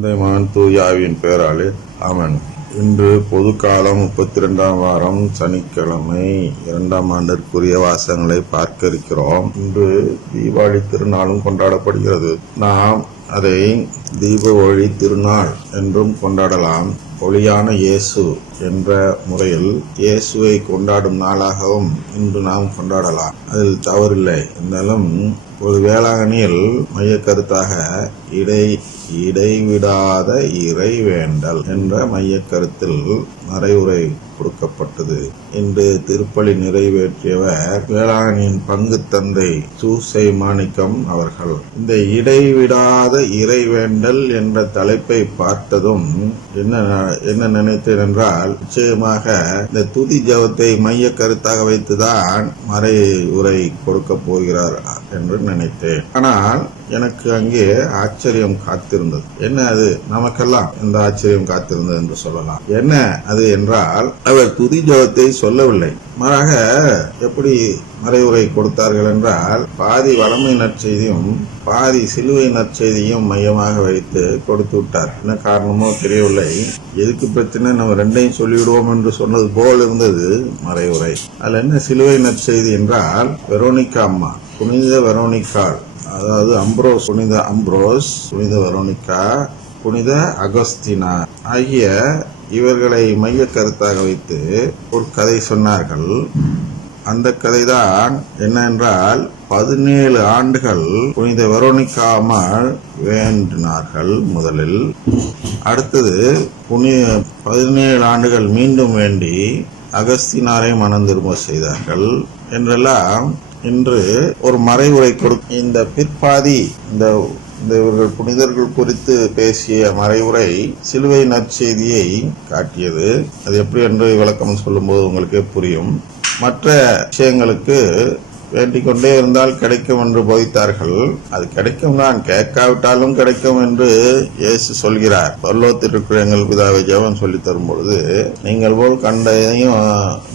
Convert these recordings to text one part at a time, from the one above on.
தந்தை மகன் தூய ஆவியின் பெயராலே ஆமென். இன்று பொது காலம் 32ஆம் வாரம் சனிக்கிழமை 2ஆம் ஆண்டிற்குரிய வாசகங்களை பார்க்க இருக்கிறோம். இன்று தீபாவளி திருநாளும் கொண்டாடப்படுகிறது. நாம் அதை தீப ஒளி திருநாள் என்றும் கொண்டாடலாம். ஒளியான இயேசு என்ற முறையில் இயேசுவை கொண்டாடும் நாளாகவும் இன்று நாம் கொண்டாடலாம். அதில் தவறில்லை. இருந்தாலும் ஒரு வேளாங்கண்ணியில் மைய கருத்தாக இடைவிடாத இறை வேண்டல் என்ற மைய கருத்தில் மறைவுரை கொடுக்கப்பட்டது. இன்று திருப்பலி நிறைவேற்றியவர் வேளாங்கண்ணியின் பங்கு தந்தை சூசை மாணிக்கம் அவர்கள். இந்த இடைவிடாத இறை வேண்டல் என்ற தலைப்பை பார்த்ததும் என்ன நினைத்தேன் என்றால், நிச்சயமாக இந்த துதி ஜபத்தை மைய கருத்தாக வைத்துதான் மறை உரை கொடுக்க போகிறார் என்று நினைத்தேன். ஆனால் எனக்கு அங்கே ஆச்சரியம் காத்திருந்தது. என்ன அது? நமக்கெல்லாம் எந்த ஆச்சரியம் காத்திருந்தது என்று சொல்லலாம். என்ன அது என்றால், அவர் துதி ஜபத்தை சொல்லவில்லை. மாறாக எப்படி மறைவுரை கொடுத்தார்கள் என்றால், பாதி வளமை நற்செய்தியும் பாதி சிலுவை நற்செய்தியும் மையமாக வைத்து கொடுத்து விட்டார். என்ன காரணமோ தெரியவில்லை. எதுக்கு பிரச்சனை, நம்ம ரெண்டையும் சொல்லிவிடுவோம் என்று சொன்னது போல் இருந்தது மறைவுரை. அதுல என்ன சிலுவை நற்செய்தி என்றால், வெரோனிகா அம்மா, புனித வெரோனிகாள், அதாவது அம்ப்ரோஸ், புனித அம்ப்ரோஸ், புனித வெரோனிகா, புனித அகஸ்தினா ஆகிய இவர்களை மைய கருத்தாக வைத்து ஒரு கதை சொன்னார்கள். அந்த கதைதான் என்ன என்றால், 17 ஆண்டுகள் புனித வெரோனிகா அம்மாள் வேண்டினார்கள் முதலில். அடுத்தது 17 ஆண்டுகள் மீண்டும் வேண்டி அகஸ்தினாரை மனம் திரும்ப செய்தார்கள் என்றெல்லாம் இன்று ஒரு மறைவுரை இந்த பிற்பாதி இந்த இவர்கள் புனிதர்கள் குறித்து பேசிய மறைவுரை சிலுவை நற்செய்தியை காட்டியது. அது எப்படி என்று விளக்கம் சொல்லும்போது உங்களுக்கே புரியும். மற்ற விஷயங்களுக்கு வேண்டிக் கொண்டே இருந்தால் கிடைக்கும் என்று போதித்தார்கள். அது கிடைக்கும் தான், கேட்காவிட்டாலும் கிடைக்கும் என்று இயேசு சொல்கிறார். பரலோகத்தில் இருக்கிற எங்கள் பிதாவை ஜெபம் சொல்லி தரும் பொழுது, நீங்கள் போல் கண்டதையும்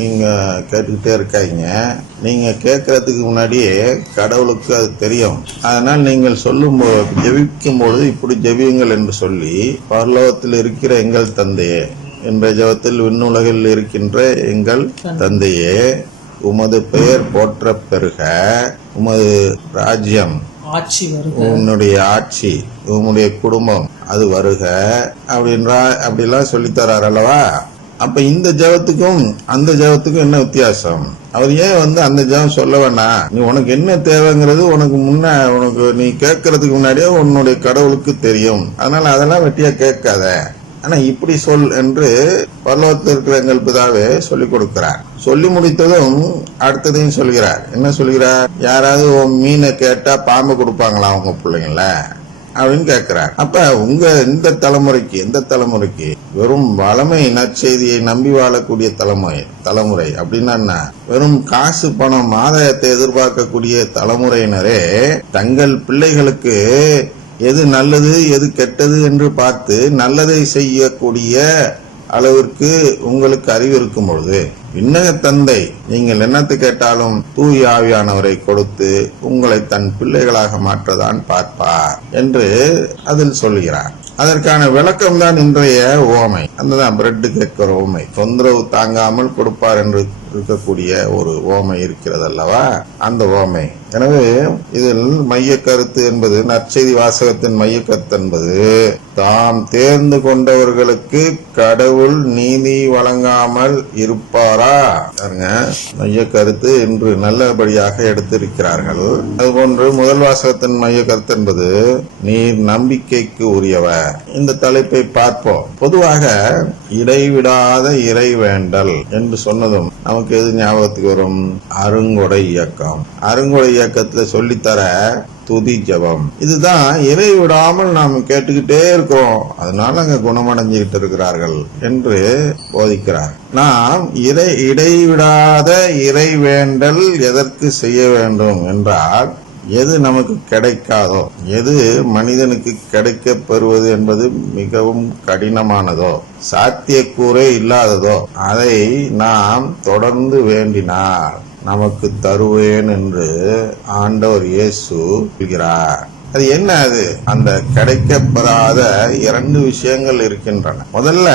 நீங்க கேட்டுக்கிட்டே இருக்காங்க. நீங்க கேட்கறதுக்கு முன்னாடியே கடவுளுக்கு அது தெரியும். அதனால் நீங்கள் ஜெபிக்கும் பொழுது இப்படி ஜெபியுங்கள் என்று சொல்லி, பரலோகத்தில் இருக்கிற எங்கள் தந்தையே என்ற ஜெபத்தில் விண்ணுலகில் இருக்கின்ற எங்கள் தந்தையே, உமது பெயர் போற்ற பெருக, உமது ராஜ்யம், உன்னுடைய ஆட்சி, உன்னுடைய குடும்பம் அது வருக அப்படிலாம் சொல்லித்தரார் அல்லவா? அப்ப இந்த ஜெபத்துக்கும் அந்த ஜெபத்துக்கும் என்ன வித்தியாசம்? அவர் ஏன் அந்த ஜெபம் சொல்ல வேண்டாம்? நீ உனக்கு என்ன தேவைங்கிறது உனக்கு நீ கேட்கறதுக்கு முன்னாடியே உன்னுடைய கடவுளுக்கு தெரியும். அதனால அதெல்லாம் வெட்டியா கேட்காத, ஆனா இப்படி சொல் என்று பரலோகத்தில் இருக்கிற எங்கள் பிதாவே சொல்லிக் கொடுக்கிறார். சொல்லி முடித்ததும் அடுத்ததையும் சொல்கிறார். என்ன சொல்கிறார்? யாராவது மீனை கேட்டா பாம்பு கொடுப்பாங்களா உங்க பிள்ளைங்கள அப்படின்னு கேட்கிறார். அப்ப எந்த தலைமுறைக்கு வெறும் வளமை நற்செய்தியை நம்பி வாழக்கூடிய தலைமுறை அப்படின்னா என்ன? வெறும் காசு பணம் ஆதாயத்தை எதிர்பார்க்கக்கூடிய தலைமுறையினரே தங்கள் பிள்ளைகளுக்கு எது நல்லது எது கெட்டது என்று பார்த்து நல்லதை செய்யக்கூடிய அளவிற்கு உங்களுக்கு அறிவு இருக்கும் பொழுது, விண்ணக தந்தை நீங்கள் என்னத்து கேட்டாலும் தூய ஆவியானவரை கொடுத்து உங்களை தன் பிள்ளைகளாக மாற்றதான் பார்ப்பார் என்று அதில் சொல்கிறார். அதற்கான விளக்கம் தான் இன்றைய ஓமை. அதுதான் பிரெட் கேட்கிற ஓமை. தொந்தரவு தாங்காமல் கொடுப்பார் என்று இருக்கக்கூடிய ஒரு ஓமை இருக்கிறது அல்லவா? அந்த ஓமை. எனவே இதில் மைய கருத்து என்பது, நற்செய்தி வாசகத்தின் மைய கருத்து என்பது, தாம் தேர்ந்து கொண்டவர்களுக்கு கடவுள் நீதி வழங்காமல் இருப்பாரா? மைய கருத்து என்று நல்லபடியாக எடுத்திருக்கிறார்கள். அதுபோன்று முதல் வாசகத்தின் மைய கருத்து என்பது, நீர் நம்பிக்கைக்கு உரியவர். இந்த தலைப்பை பார்ப்போம். பொதுவாக இடைவிடாத இறை வேண்டல் என்று சொன்னதும் நமக்கு எது ஞாபகத்துக்கு வரும்? அருங்கொடை இயக்கம். அருங்கொடை இயக்கத்துல சொல்லித்தர துதி ஜபம். இதுதான் இடைவிடாமல் நாம் கேட்டுக்கிட்டே இருக்கிறோம், அதனால அங்க குணமடைஞ்சுக்கிட்டு இருக்கிறார்கள் என்று போதிக்கிறார். நாம் இடைவிடாத இறை வேண்டல் எதற்கு செய்ய வேண்டும் என்றால், எது நமக்கு கிடைக்காதோ, எது மனிதனுக்கு கிடைக்க பெறுவது என்பது மிகவும் கடினமானதோ, சாத்தியக்கூறே இல்லாததோ, அதை நாம் தொடர்ந்து வேண்டினால் நமக்கு தருவேன் என்று ஆண்டவர் இயேசு சொல்கிறார். அது என்ன? அது அந்த கிடைக்கப்பெறாத 2 விஷயங்கள் இருக்கின்றன. முதல்ல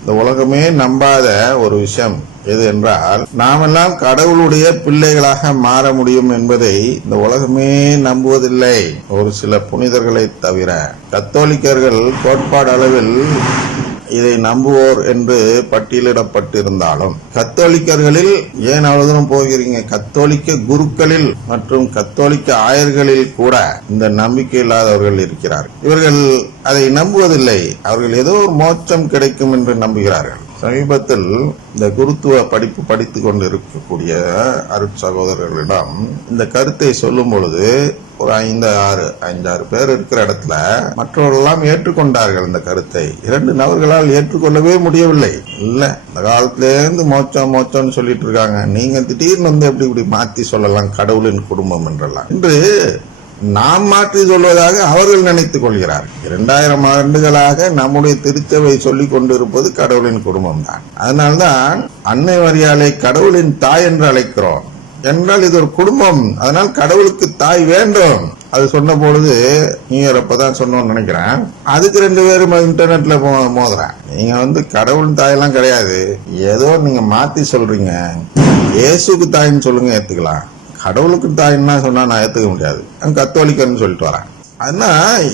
இந்த உலகமே நம்பாத ஒரு விஷயம் எது என்றால், நாமெல்லாம் கடவுளுடைய பிள்ளைகளாக மாற முடியும் என்பதை இந்த உலகமே நம்புவதில்லை, ஒரு சில புனிதர்களை தவிர. கத்தோலிக்கர்கள் கோட்பாடு அளவில் இதை நம்புவோர் என்று பட்டியலிடப்பட்டிருந்தாலும், கத்தோலிக்கர்களில் ஏன் அவ்வளவு தூரம் போகிறீங்க, கத்தோலிக்க குருக்களில் மற்றும் கத்தோலிக்க ஆயர்களில் கூட இந்த நம்பிக்கை இல்லாதவர்கள் இருக்கிறார்கள். இவர்கள் அதை நம்புவதில்லை. அவர்கள் ஏதோ ஒரு மோட்சம் கிடைக்கும் என்று நம்புகிறார்கள். சமீபத்தில் இந்த குருத்துவ படிப்பு படித்துக் கொண்டு இருக்கக்கூடிய அருட்சகோதரர்களிடம் இந்த கருத்தை சொல்லும் பொழுது ஒரு 5-6 பேர் இருக்கிற இடத்துல மற்றவர்களெல்லாம் ஏற்றுக்கொண்டார்கள் இந்த கருத்தை. 2 நபர்களால் ஏற்றுக்கொள்ளவே முடியவில்லை. இல்ல, இந்த காலத்திலேருந்து மோச்சம்னு சொல்லிட்டு இருக்காங்க, நீங்க திடீர்னு வந்து இப்படி மாத்தி சொல்லலாம் கடவுளின் குடும்பம் என்றெல்லாம் என்று நாம் மாற்றி சொல்வதாக அவர்கள் நினைத்துக் கொள்கிறார்கள். 2000 ஆண்டுகளாக நம்முடைய திருச்சபை சொல்லிக் கொண்டிருப்பது கடவுளின் குடும்பம் தான். அதனால்தான் அன்னை மரியாளை கடவுளின் தாய் என்று அழைக்கிறோம். என்றால் இது ஒரு குடும்பம், அதனால் கடவுளுக்கு தாய் வேண்டும். அது சொன்ன பொழுது நீங்க எப்பதான் சொன்னோம்னு நினைக்கிறேன், அதுக்கு 2 பேரும் இன்டர்நெட்ல மோதுறேன். நீங்க வந்து கடவுள் தாயெல்லாம் கிடையாது, ஏதோ நீங்க மாத்தி சொல்றீங்க. இயேசுக்கு தாயின்னு சொல்லுங்க, ஏத்துக்கலாம். கடவுளுக்கு தாயின்னா சொன்னா நான் ஏத்துக்க முடியாது, கத்தோலிக்கன்னு சொல்லிட்டு வரேன். ஆனா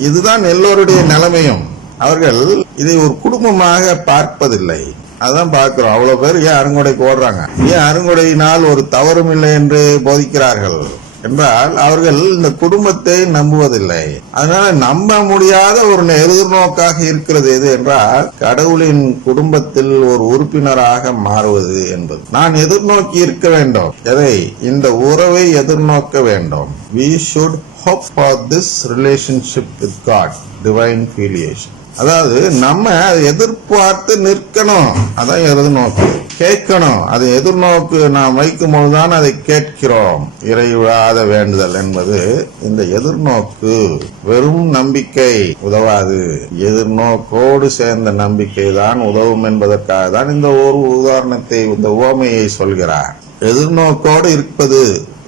இதுதான் எல்லோருடைய நிலைமையும். அவர்கள் இதை ஒரு குடும்பமாக பார்ப்பதில்லை. அதான் பார்க்கிறோம். அவ்வளவு பேர் ஏன் அருங்கொடைக்கு ஓடுறாங்க? ஏன் அருங்கொடையினால் ஒரு தவறும் இல்லை என்று போதிக்கிறார்கள் என்றால், அவர்கள் இந்த குடும்பத்தை நம்புவதில்லை. அதனால நம்ப முடியாத ஒரு எதிர்நோக்காக இருக்கிறது எது என்றால், கடவுளின் குடும்பத்தில் ஒரு உறுப்பினராக மாறுவது என்பது. நான் எதிர்நோக்கி இருக்க வேண்டும். எதை? இந்த உறவை எதிர்நோக்க வேண்டும். We should hope for this relationship with God, divine filiation. அதாவது நம்ம எதிர்பார்த்து நிற்கணும். அதான் எதிர்நோக்கு. கேட்கணும். அதை எதிர்நோக்கு நாம் வைக்கும் போதுதான் அதை கேட்கிறோம். இறைவிடாத வேண்டுதல் என்பது இந்த எதிர்நோக்கு. வெறும் நம்பிக்கை உதவாது, எதிர்நோக்கோடு சேர்ந்த நம்பிக்கை தான் உதவும் என்பதற்காக தான் இந்த ஒரு உதாரணத்தை, இந்த உவமையை சொல்கிறார். எதிர்நோக்கோடு இருப்பது,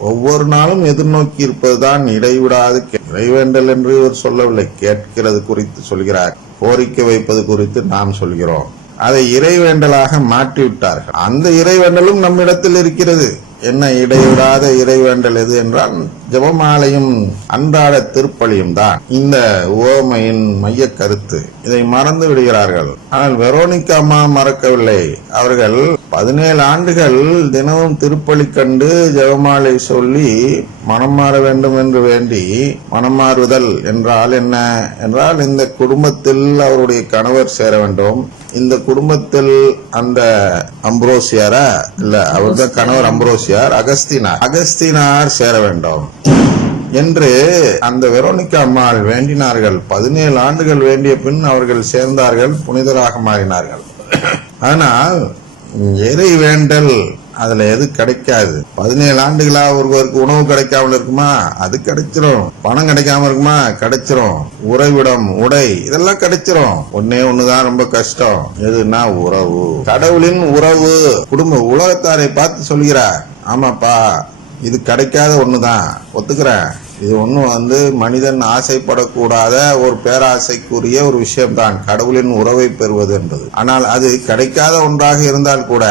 ஒவ்வொரு நாளும் எதிர்நோக்கி இருப்பதுதான் இடைவிடாது இறைவேண்டல் என்று இவர் சொல்லவில்லை, கேட்கிறது குறித்து சொல்கிறார். கோரிக்கை வைப்பது குறித்து நாம் சொல்கிறோம். அதை இறைவேண்டலாக மாற்றிவிட்டார்கள். அந்த இறைவேண்டலும் நம்மிடத்தில் இருக்கிறது. என்ன இடைவிடாத இறைவேண்டல் எது என்றால், ஜெபமாலையும் அன்றாட திருப்பலியும் தான் இந்த உவமையின் மைய கருத்து. இதை மறந்து விடுகிறார்கள். ஆனால் வெரோனிகா அம்மா மறக்கவில்லை. அவர்கள் 17 ஆண்டுகள் தினமும் திருப்பலி கண்டு ஜெபமாலை சொல்லி மனம் மாற வேண்டும் என்று வேண்டி, மனம் மாறுதல் என்றால் என்ன என்றால், இந்த குடும்பத்தில் அவருடைய கணவர் சேர வேண்டும், இந்த குடும்பத்தில் அந்த அம்ப்ரோசியாரா இல்ல, அவர்தான் கணவர் அம்ப்ரோசியார், அகஸ்தினார் சேர வேண்டும் என்று அந்த வெரோனிகா அம்மாள் வேண்டினார்கள். 17 ஆண்டுகள் வேண்டிய பின் அவர்கள் சேர்ந்தார்கள், புனிதராக மாறினார்கள். ஆனால் இறை வேண்டல் அதுல எது கிடைக்காது. 17 ஆண்டுகளா ஒருவருக்கு உணவு கிடைக்காமல் இருக்குமா? அது கிடைச்சிரும். பணம் கிடைக்காம இருக்குமா? கிடைச்சிரும். உறைவிடம், உடை, இதெல்லாம் கிடைச்சிரும். ஒண்ணுதான் ரொம்ப கஷ்டம். எதுனா உறவு, கடவுளின் உறவு. குடும்ப உலகத்தாரை பார்த்து சொல்கிறார், ஆமாப்பா இது கிடைக்காத ஒண்ணுதான், ஒத்துக்கிறேன். இது ஒண்ணு மனிதன் ஆசைப்படக்கூடாத ஒரு பேராசைக்குரிய ஒரு விஷயம்தான், கடவுளின் உறவை பெறுவது என்பது. ஆனால் அது கிடைக்காத ஒன்றாக இருந்தால் கூட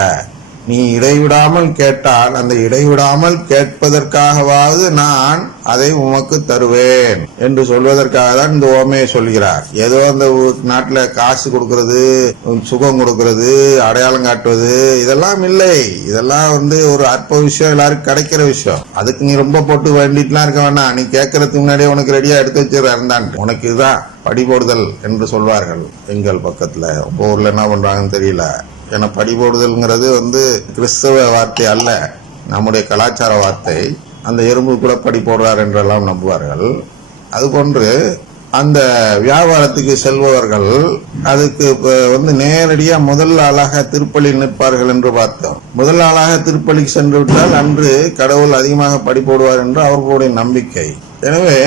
நீ இடைவிடாமல் கேட்டால், அந்த இடைவிடாமல் கேட்பதற்காகவாவது நான் அதை உமக்கு தருவேன் என்று சொல்வதற்காக தான் இந்த உவமையை சொல்கிறார். ஏதோ அந்த நாட்டுல காசு கொடுக்கறது, சுகம் கொடுக்கறது, அடையாளம் காட்டுவது, இதெல்லாம் இல்லை. இதெல்லாம் ஒரு அற்ப விஷயம், எல்லாருக்கும் கிடைக்கிற விஷயம். அதுக்கு நீ ரொம்ப போட்டு வேண்டிட்டுலாம் இருக்க வேண்டாம். நீ கேட்கறதுக்கு முன்னாடியே உனக்கு ரெடியா எடுத்து வச்சிருந்தான். உனக்கு இதுதான் படிபோடுதல் என்று சொல்வார்கள் எங்கள் பக்கத்துல. ஊர்ல என்ன பண்றாங்கன்னு தெரியல. ஏன்னா படிபோடுதல்ங்கிறது கிறிஸ்தவ வார்த்தை அல்ல, நம்முடைய கலாச்சார வார்த்தை. அந்த எறும்பு கூட படி போடுறார் என்றெல்லாம் நம்புவார்கள். அதுபோன்று அந்த வியாபாரத்துக்கு செல்பவர்கள் அதுக்கு நேரடியா முதல் ஆளாக திருப்பலி நிற்பார்கள் என்று பார்த்தோம். முதல் ஆளாக திருப்பலிக்கு சென்று விட்டால் அன்று கடவுள் அதிகமாக படி போடுவார் என்று அவர்களுடைய நம்பிக்கை. எனவே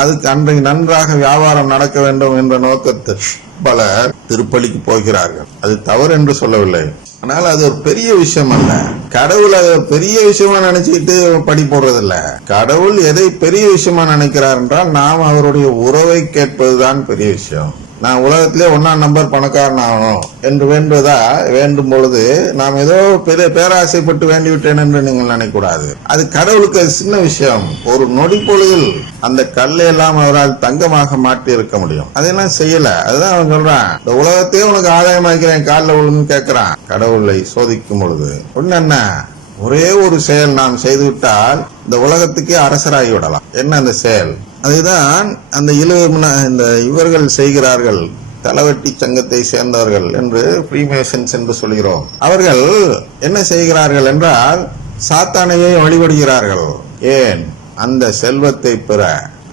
அதுக்கு அன்றைக்கு நன்றாக வியாபாரம் நடக்க வேண்டும் என்ற நோக்கத்தில் பலர் திருப்பலிக்கு போகிறார்கள். அது தவறு என்று சொல்லவில்லை. ஆனால் அது ஒரு பெரிய விஷயம் அல்ல. கடவுள் அதை பெரிய விஷயமா நினைச்சுக்கிட்டு படி போடுறது இல்ல. கடவுள் எதை பெரிய விஷயமா நினைக்கிறார் என்றால் நாம் அவருடைய உறவை கேட்பதுதான் பெரிய விஷயம். நான் உலகத்திலே 1ஆம் நம்பர் பணக்காரன் ஆகணும் என்று வேண்டும் பொழுது நாம் ஏதோ பெரிய பேராசைப்பட்டு வேண்டிவிட்டேன் என்று நீங்கள் நினைக்கூடாது. அது கடவுளுக்கு அது சின்ன விஷயம். ஒரு நொடி பொழுதில் அந்த கல்லை எல்லாம் அவரால் தங்கமாக மாற்றி இருக்க முடியும். அதெல்லாம் செய்யல. அதுதான் அவன் சொல்றான், இந்த உலகத்தையே உனக்கு ஆதாயமாக்கிறேன் காலில் விழுந்து கேட்கிறான். கடவுளை சோதிக்கும் பொழுது ஒண்ணு என்ன, ஒரே ஒரு செயல் நாம் செய்துவிட்டால் இந்த உலகத்துக்கே அரசராகி விடலாம். என்ன அந்த செயல்? அதுதான் அந்த இவர்கள் செய்கிறார்கள். தலவெட்டி சங்கத்தை சேர்ந்தவர்கள் என்று ஃப்ரீமேசன்ஸ் என்று சொல்கிறோம். அவர்கள் என்ன செய்கிறார்கள் என்றால் சாத்தானையே வழிபடுகிறார்கள். ஏன்? அந்த செல்வத்தை பெற.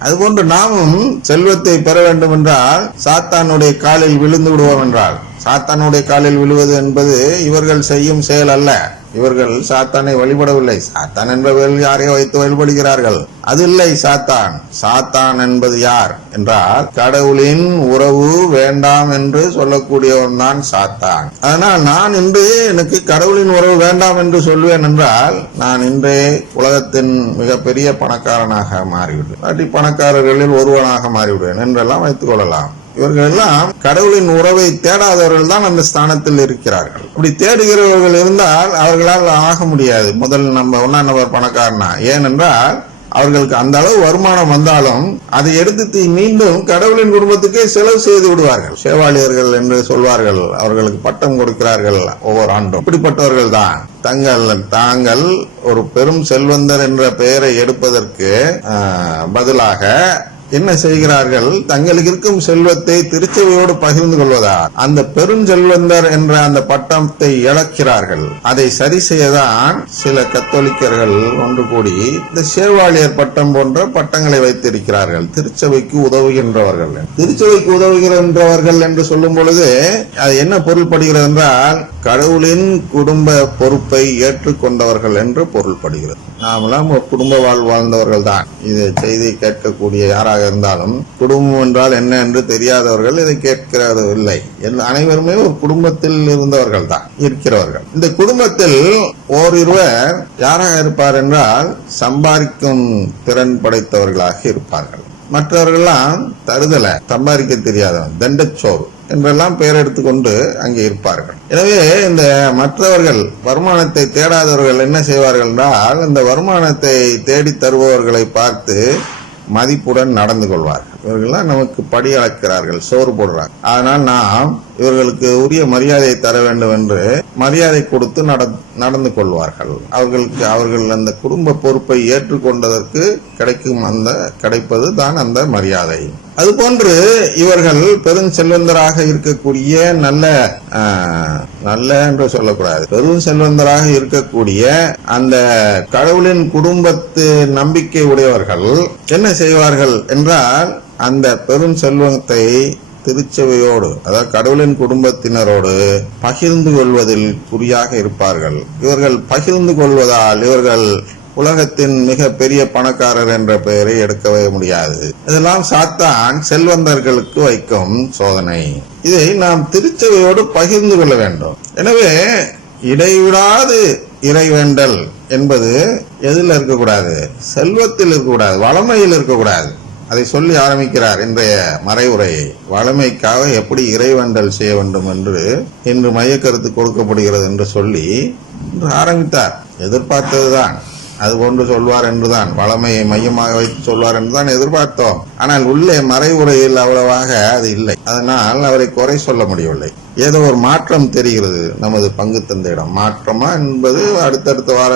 அதுபோன்று நாமும் செல்வத்தை பெற வேண்டும் என்றால் சாத்தானுடைய காலில் விழுந்து விடுவோம் என்றால், சாத்தானுடைய காலில் விழுவது என்பது இவர்கள் செய்யும் செயல் அல்ல. இவர்கள் சாத்தானை வழிபடவில்லை. சாத்தான் என்ற பெயரில் யாரையோ வைத்து வழிபடுகிறார்கள். அது இல்லை சாத்தான். சாத்தான் என்பது யார் என்றால் கடவுளின் உறவு வேண்டாம் என்று சொல்லக்கூடியவன் தான் சாத்தான். அதனால் நான் இன்று எனக்கு கடவுளின் உறவு வேண்டாம் என்று சொல்வேன் என்றால் நான் இன்றே உலகத்தின் மிகப்பெரிய பணக்காரனாக மாறிவிடுவேன், பணக்காரர்களில் ஒருவனாக மாறிவிடுவேன் என்றெல்லாம் வைத்துக் கொள்ளலாம். இவர்கள் எல்லாம் கடவுளின் உறவை தேடாதவர்கள் தான் அந்த ஸ்தானத்தில் இருக்கிறார்கள். இப்படி தேடுகிறவர்கள் இருந்தால் அவர்களால் ஆக முடியாது. முதல் நம்ம 1ஆம் நம்பர் பணக்காரனா. ஏனென்றால் அவர்களுக்கு அந்த அளவு வருமானம் வந்தாலும் அதை எடுத்து மீண்டும் கடவுளின் குடும்பத்துக்கே செலவு செய்து விடுவார்கள். சேவாளியர்கள் என்று சொல்வார்கள். அவர்களுக்கு பட்டம் கொடுக்கிறார்கள் ஒவ்வொரு ஆண்டும். இப்படிப்பட்டவர்கள் தான் தாங்கள் ஒரு பெரும் செல்வந்தர் என்ற பெயரை எடுப்பதற்கு பதிலாக என்ன செய்கிறார்கள்? தங்களுக்கு இருக்கும் செல்வத்தை திருச்சபையோடு பகிர்ந்து கொள்வதா அந்த பெரும் செல்வந்தர் என்ற அந்த பட்டத்தை இழக்கிறார்கள். அதை சரி செய்யதான் சில கத்தோலிக்கர்கள் ஒன்று கூடி இந்த சேவாளியர் பட்டம் போன்ற பட்டங்களை வைத்திருக்கிறார்கள். திருச்சபைக்கு உதவுகின்றவர்கள். திருச்சபைக்கு உதவுகின்றவர்கள் என்று சொல்லும் பொழுது அது என்ன பொருள்படுகிறது என்றால் கடவுளின் குடும்ப பொறுப்பை ஏற்றுக்கொண்டவர்கள் என்று பொருள்படுகிறது. நாமெல்லாம் ஒரு குடும்ப வாழ்ந்தவர்கள் தான். இதை செய்தி கேட்கக்கூடிய யாராக இருந்தாலும் குடும்பம் என்றால் என்ன என்று தெரியாதவர்கள் இதை கேட்கிறது இல்லை. அனைவருமே ஒரு குடும்பத்தில் இருந்தவர்கள் தான் இருக்கிறவர்கள். இந்த குடும்பத்தில் ஓரிருவர் யாராக இருப்பார் என்றால் சம்பாதிக்கும் திறன் படைத்தவர்களாக இருப்பார்கள். மற்றவர்கள்லாம் தருதல, சம்பாதிக்க தெரியாதவன், தண்டச்சோறு என்றெல்லாம் பெயர் எடுத்துக்கொண்டு அங்கே இருப்பார்கள். எனவே இந்த மற்றவர்கள் வருமானத்தை தேடாதவர்கள் என்ன செய்வார்கள் என்றால் இந்த வருமானத்தை தேடி தருபவர்களை பார்த்து மதிப்புடன் நடந்து கொள்வார்கள். இவர்கள்லாம் நமக்கு படி அளக்கிறார்கள், சோறு போடுறாங்க, அதனால் நாம் இவர்களுக்கு உரிய மரியாதையை தர வேண்டும் என்று மரியாதை கொடுத்து நடந்து கொள்வார்கள். அவர்கள் அந்த குடும்ப பொறுப்பை ஏற்றுக்கொண்டதற்கு கிடைப்பது தான் அந்த மரியாதை. அதுபோன்று இவர்கள் பெரும் செல்வந்தராக இருக்கக்கூடிய நல்ல என்று சொல்லக்கூடாது, பெரும் செல்வந்தராக இருக்கக்கூடிய அந்த கடவுளின் குடும்பத்து நம்பிக்கை உடையவர்கள் என்ன செய்வார்கள் என்றால் அந்த பெரும் செல்வத்தை திருச்சபையோடு, அதாவது கடவுளின் குடும்பத்தினரோடு பகிர்ந்து கொள்வதில் குறியாக இருப்பார்கள். இவர்கள் பகிர்ந்து கொள்வதால் இவர்கள் உலகத்தின் மிக பெரிய பணக்காரர் என்ற பெயரை எடுக்கவே முடியாது. இதெல்லாம் சாத்தான் செல்வந்தர்களுக்கு வைக்கும் சோதனை. இதை நாம் திருச்சபையோடு பகிர்ந்து கொள்ள வேண்டும். எனவே இடைவிடாது இறைவேண்டல் என்பது எதில் இருக்கக்கூடாது? செல்வத்தில் இருக்கக்கூடாது, வளமையில் இருக்கக்கூடாது. அதை சொல்லி ஆரம்பிக்கிறார் இன்றைய மறைவுரையை. வளமைக்காக எப்படி இறைவேண்டல் செய்ய வேண்டும் என்று இன்று மையக்கருத்து கொடுக்கப்படுகிறது என்று சொல்லி ஆரம்பித்தார். எதிர்பார்த்ததுதான். அது போன்று சொல்வார் என்றுதான், வளமையை மையமாக வைத்து சொல்வார் என்றுதான் எதிர்பார்த்தோம். ஆனால் உள்ளே மறைவுரையில் அவ்வளவாக அது இல்லை. அதனால் அவரை குறை சொல்ல முடியவில்லை. ஏதோ ஒரு மாற்றம் தெரிகிறது நமது பங்கு தந்தையிடம். மாற்றமா என்பது அடுத்தடுத்த வார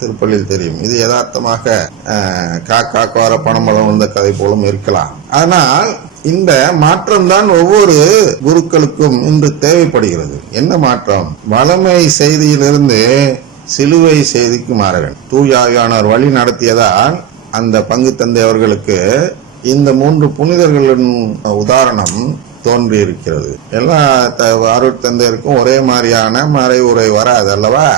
திருப்பள்ளியில் தெரியும். இது யதார்த்தமாக காக்கா வர பணம் வந்த கதை போலும் இருக்கலாம். ஆனால் இந்த மாற்றம் தான் ஒவ்வொரு குருக்களுக்கும் இன்று தேவைப்படுகிறது. என்ன மாற்றம்? வளமை செய்தியிலிருந்து சிலுவை செய்திக்கு மாற வேண்டும். தூயாவியானவர் வழி நடத்தியதால் அந்த பங்கு தந்தை அவர்களுக்கு இந்த 3 புனிதர்களின் உதாரணம் தோன்றி இருக்கிறது. எல்லா அருட்தந்தையருக்கும் ஒரே மாதிரியான மறைவுரை வராது அல்லவா?